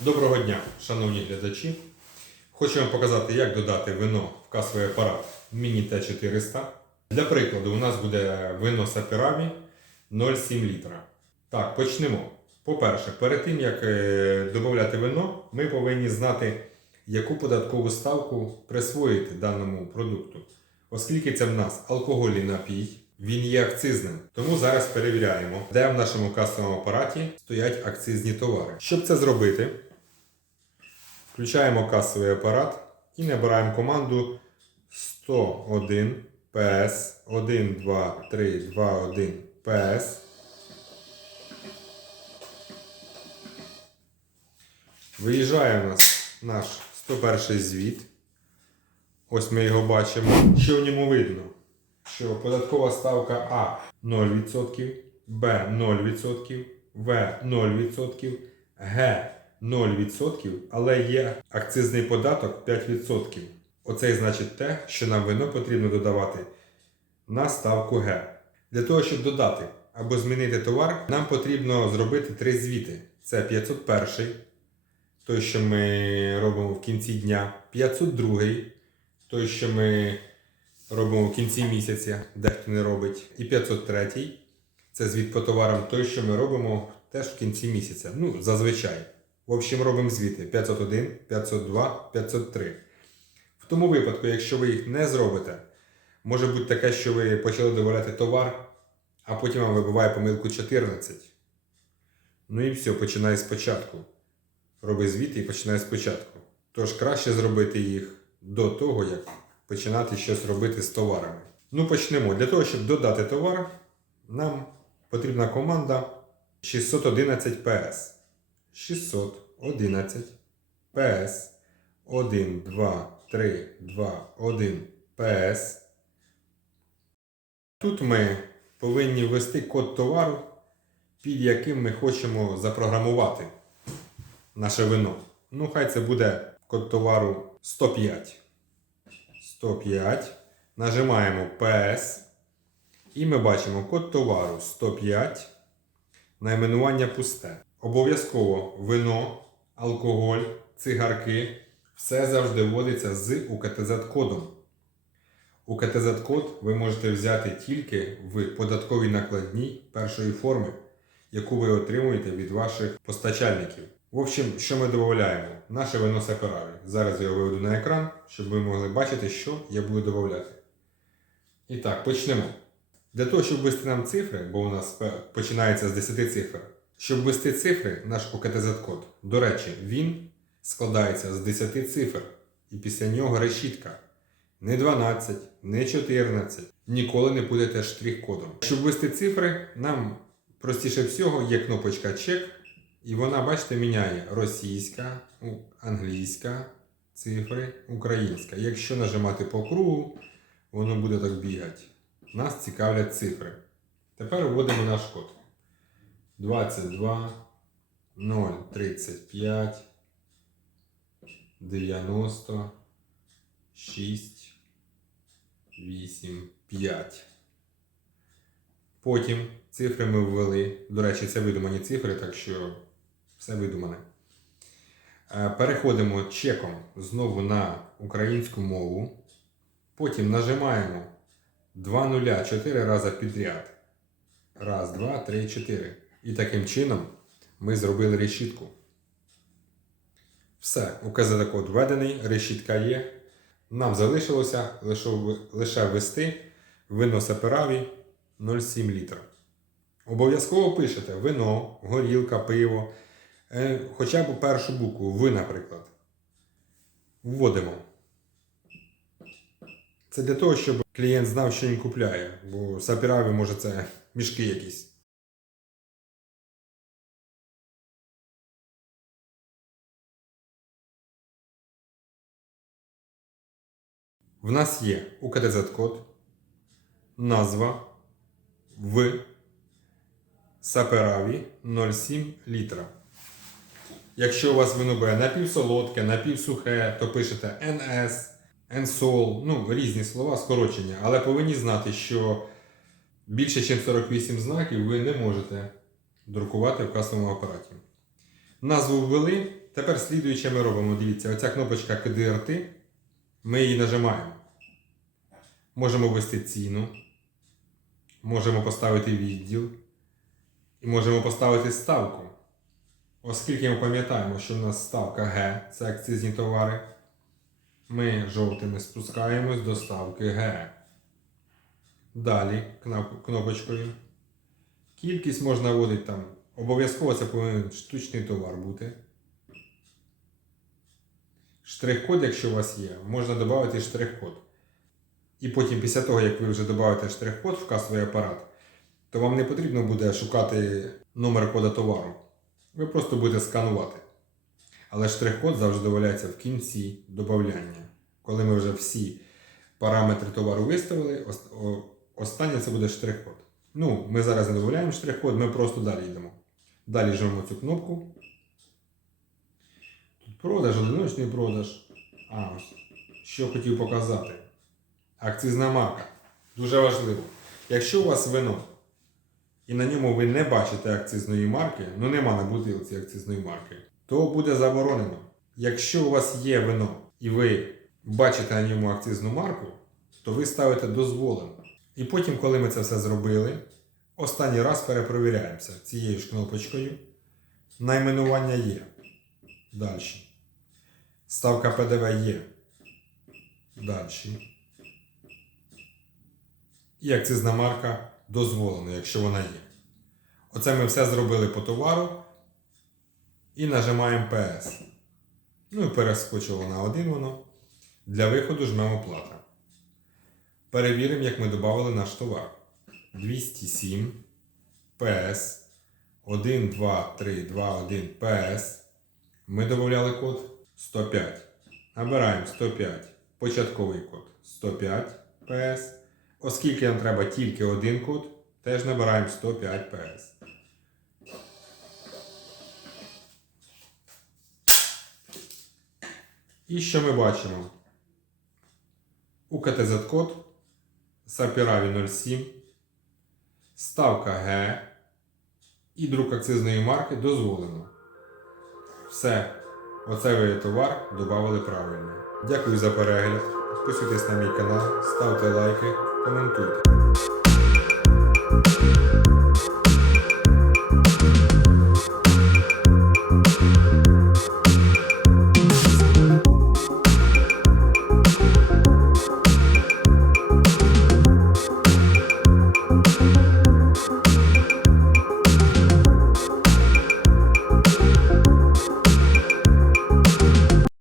Доброго дня, шановні глядачі. Хочу вам показати, як додати вино в касовий апарат Mini T400. Для прикладу, у нас буде вино Сапераві 0,7 літра. Так, почнемо. По-перше, перед тим як е, додати вино, ми повинні знати, яку податкову ставку присвоїти даному продукту. Оскільки це в нас алкогольний напій, він є акцизним. Тому зараз перевіряємо, де в нашому касовому апараті стоять акцизні товари. Щоб це зробити, включаємо касовий апарат і набираємо команду 101 PS 1, 2, 3, 2, 1 PS. Виїжджає у нас наш 101 звіт. Ось ми його бачимо. Що в ньому видно? Що податкова ставка А 0%, Б 0%, В 0%, Г 0%, але є акцизний податок 5%. Оце і значить те, що нам вино потрібно додавати на ставку Г. Для того, щоб додати або змінити товар, нам потрібно зробити три звіти. Це 501, той, що ми робимо в кінці дня, 502, той, що ми робимо в кінці місяця, дехто не робить, і 503. Це звіт по товарам, той, що ми робимо теж в кінці місяця. Ну, зазвичай. В общем, робимо звіти 501, 502, 503. В тому випадку, якщо ви їх не зробите, може бути таке, що ви почали додавати товар, а потім вам вибиває помилку 14. Ну і все, починає спочатку. Роби звіти і починає спочатку. Тож краще зробити їх до того, як починати щось робити з товарами. Ну, почнемо. Для того, щоб додати товар, нам потрібна команда 611 PS. 611 PS 1, 2, 3, 2, 1 PS. Тут ми повинні ввести код товару, під яким ми хочемо запрограмувати наше вино. Ну, хай це буде код товару 105. 105. Нажимаємо PS. І ми бачимо код товару 105. Найменування пусте. Обов'язково вино, алкоголь, цигарки. Все завжди вводиться з УКТЗ-кодом. УКТЗ-код ви можете взяти тільки в податковій накладній першої форми, яку ви отримуєте від ваших постачальників. В общем, що ми додаємо? Наше вино сапераві. Зараз я його виведу на екран, щоб ви могли бачити, що я буду додати. І так, почнемо. Для того, щоб ввести нам цифри, бо у нас починається з 10 цифр. Щоб ввести цифри, наш УКТЗ-код, до речі, він складається з 10 цифр. І після нього решітка. Не 12, не 14. Ніколи не будете штрих-кодом. Щоб ввести цифри, нам простіше всього є кнопочка чек, і вона, бачите, міняє російська, англійська, цифри, українська. Якщо нажимати по кругу, воно буде так бігати. Нас цікавлять цифри. Тепер вводимо наш код. 22 035 90 6 8 5. Потім цифри ми ввели. До речі, це видумані цифри, так що все видумане. Е, Переходимо чеком знову на українську мову. Потім нажимаємо 2 нуля 4 рази підряд. Раз, два, три, чотири. І таким чином ми зробили решітку. Все, УКЗ код введений, решітка є. Нам залишилося лише, ввести вино сапераві 0,7 літра. Обов'язково пишете вино, горілка, пиво, е, хоча б першу букву Ви, наприклад. Вводимо. Це для того, щоб клієнт знав, що він купляє, бо сапераві може це мішки якісь. В нас є УКТЗ-код, назва в сапераві 0,7 літра. Якщо у вас вино буде напівсолодке, напівсухе, то пишете NS, NSOL, ну різні слова, скорочення, але повинні знати, що більше, ніж 48 знаків ви не можете друкувати в касовому апараті. Назву ввели, Тепер слідуюче ми робимо. Дивіться, оця кнопочка KDRT, ми її нажимаємо. Можемо ввести ціну, можемо поставити відділ і можемо поставити ставку. Оскільки ми пам'ятаємо, що в нас ставка Г це акцизні товари, ми жовтими спускаємось до ставки Г. Далі кнопочкою. Кількість можна вводити там. Обов'язково це повинен штучний товар бути. Штрих-код, якщо у вас є, можна додати штрих-код. І потім, після того, як ви вже додаєте штрих-код в касовий апарат, то вам не потрібно буде шукати номер кода товару. Ви просто будете сканувати. Але штрих-код завжди додається в кінці додавання. Коли ми вже всі параметри товару виставили, останнє це буде штрих-код. Ну, ми зараз не додаємо штрих-код, ми просто далі йдемо. Далі жмемо цю кнопку. Продаж, одиночний продаж. А. Що хотів показати. Акцизна марка. Дуже важливо. Якщо у вас вино і на ньому ви не бачите акцизної марки, ну нема на бутилці акцизної марки, то буде заборонено. Якщо у вас є вино і ви бачите на ньому акцизну марку, то ви ставите дозволено. І потім, коли ми це все зробили, останній раз перепровіряємося цією ж кнопочкою. Найменування є. Далі. Ставка ПДВ є. Далі. І акцизна марка дозволена, якщо вона є. Оце ми все зробили по товару. І нажимаємо PS. Ну і перескочило на один воно. Для виходу жмемо плата. Перевіримо, як ми додали наш товар. 207 PS 1, 2, 3, 2, 1 PS. Ми додавали код 105. Набираємо 105. Початковий код 105 PS. Оскільки нам треба тільки один код, теж набираємо 105 PS. І що ми бачимо? У КТЗ-код Сапіраві 07, ставка Г і друк акцизної марки дозволено. Все. Оцей ви товар додали правильно. Дякую за перегляд. Підписуйтесь на мій канал, ставте лайки, коментуйте.